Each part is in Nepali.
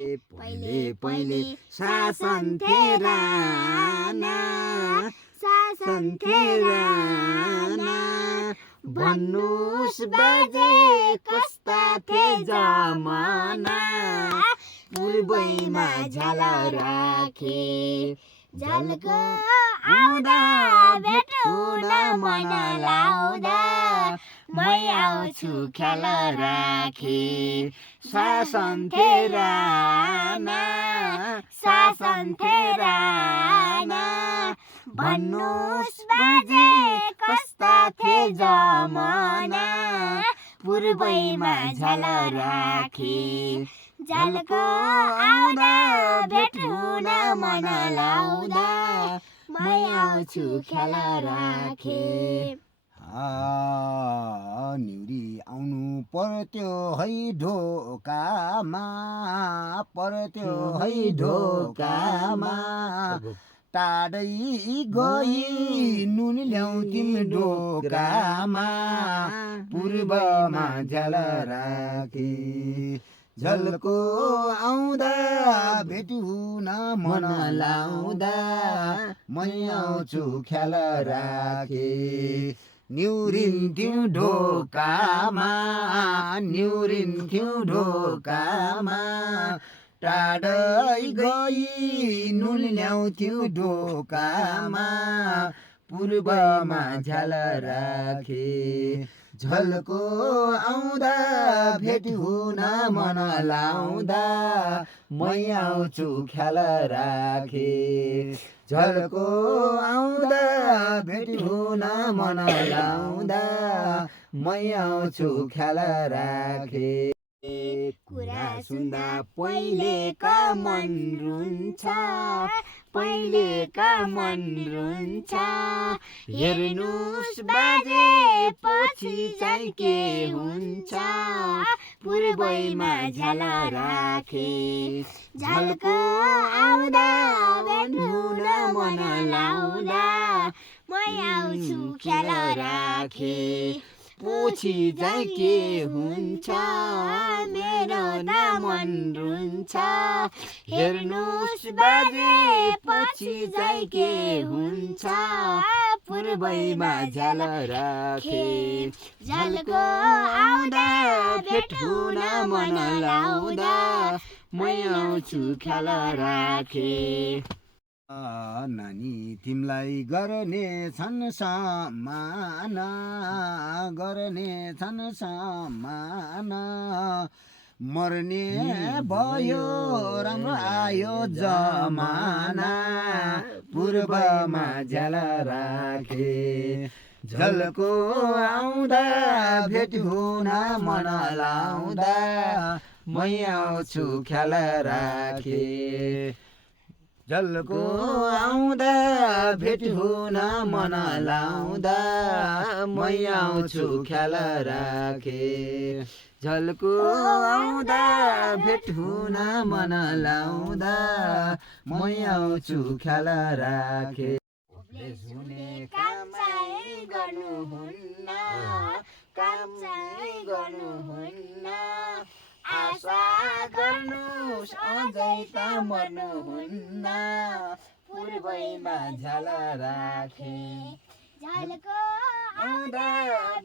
पहिले पहिले शासन थिए राणा, शासन थिए राणा। भन्नुहोस् बाजे कस्ता थिए जमाना, पूर्वैमा झ्याल राखे झल्को आउँदा भेट हुन मन लाउँदा मै आउँछु ख्याल राखे। शासन थिए राणा, शासन थिए राणा। भन्नुहोस् बाजे कस्ता थिए जमाना, पूर्वैमा झ्याल राखे झल्को आउँदा भेट हुन मन लाउँदा मै आउँछु ख्याल राखे। निउरी आउनु पर्थ्यो है ढोकामा, पर्थ्यो है ढोकामा। टाढै गई नुन ल्याउँथिम ढोकामा, पूर्वमा झ्याल राखे झल्को आउँदा भेट हुन मन लाउँदा मै आउँछु ख्याल राखे। निउरिन्थ्यौँ ढोकामा, निउरिन्थ्यौँ ढोकामा। टाढै गई नुन ल्याउँथ्यौँ ढोकामा, पूर्वमा झ्याल राखे झल्को आउँदा भेट हुन मन लाउँदा मै आउँछु ख्याल राखे। झल्को आउँदा भेट हुन मन लाउँदा मै आउँछु ख्याल राखे। कुरा सुन्दा पहिलेका मन रुन्छ, पहिलेका मन रुन्छ। हेर्नुहोस् बाजे पछि चाहिँ के हुन्छ, पूर्वैमा झ्याल राखे झल्को आउँदा भेट हुन मन लाउँदा मै आउँछु ख्याल राखे। पछि चाहिँ के हुन्छ मेरो त मन रुन्छ। हेर्नुहोस् बाजे पछि चाहिँ के हुन्छ, पूर्वैमा झ्याल राखे झल्को आउँदा भेट हुन मन लाउँदा मै आउँछु ख्याल राखे। नानी तिमीलाई गर्ने छन् सम्मान, गर्ने छन् सम्मान। मर्ने भयो राम्रो आयो जमाना, पूर्वमा झ्याल राखे झल्को आउँदा भेट हुन मन लाउँदा मै आउँछु ख्याल राखे। झल्को आउँदा भेट हुन मन लाउँदा मै आउँछु ख्याल राखे। झल्को आउँदा भेट हुन मन लाउँदा मै आउँछु ख्याल राखे। हुने काम चाहिँ गर्नुहुन्न, काम चाहिँ गर्नुहुन्न। आशा गर्नुहोस् अझै त मर्नुहुन्न, पूर्वैमा झ्याल राखे झल्को आउँदा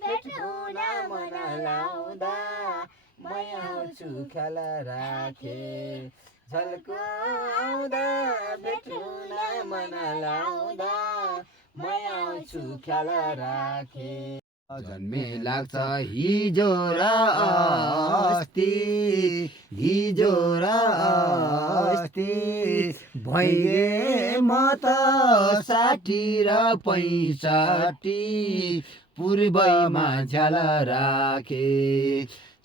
भेट हुन मन लाउँदा मै आउँछु ख्याल राखे। झल्को आउँदा भेट हुन मन लाउँदा मै आउँछु ख्याल राखे। जन्मे लाग्छ हिजो र अस्ति, हिजो र अस्ति। भइगे म त 60 र 65, पूर्वैमा झ्याल राखे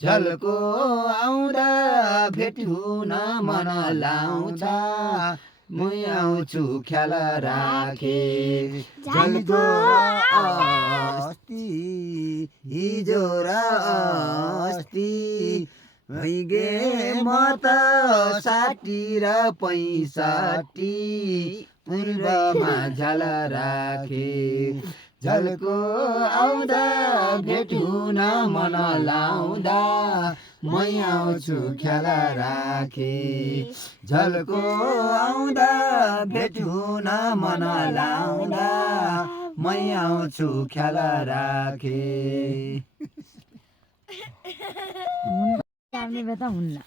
झल्को आउँदा भेट हुन मन लाउँदा मै आउँछु ख्याल राखे। झल्को अस्ति हिजो र अस्ति। भइगे म त 60 र 65, पूर्वमा झ्याल राखे झल्को आउँदा भेट हुन मन लाउँदा मै आउँछु ख्याल राखी झल्को आउँदा भेट हुन मन लाउँदा मै आउँछु ख्याल राखी हुन्न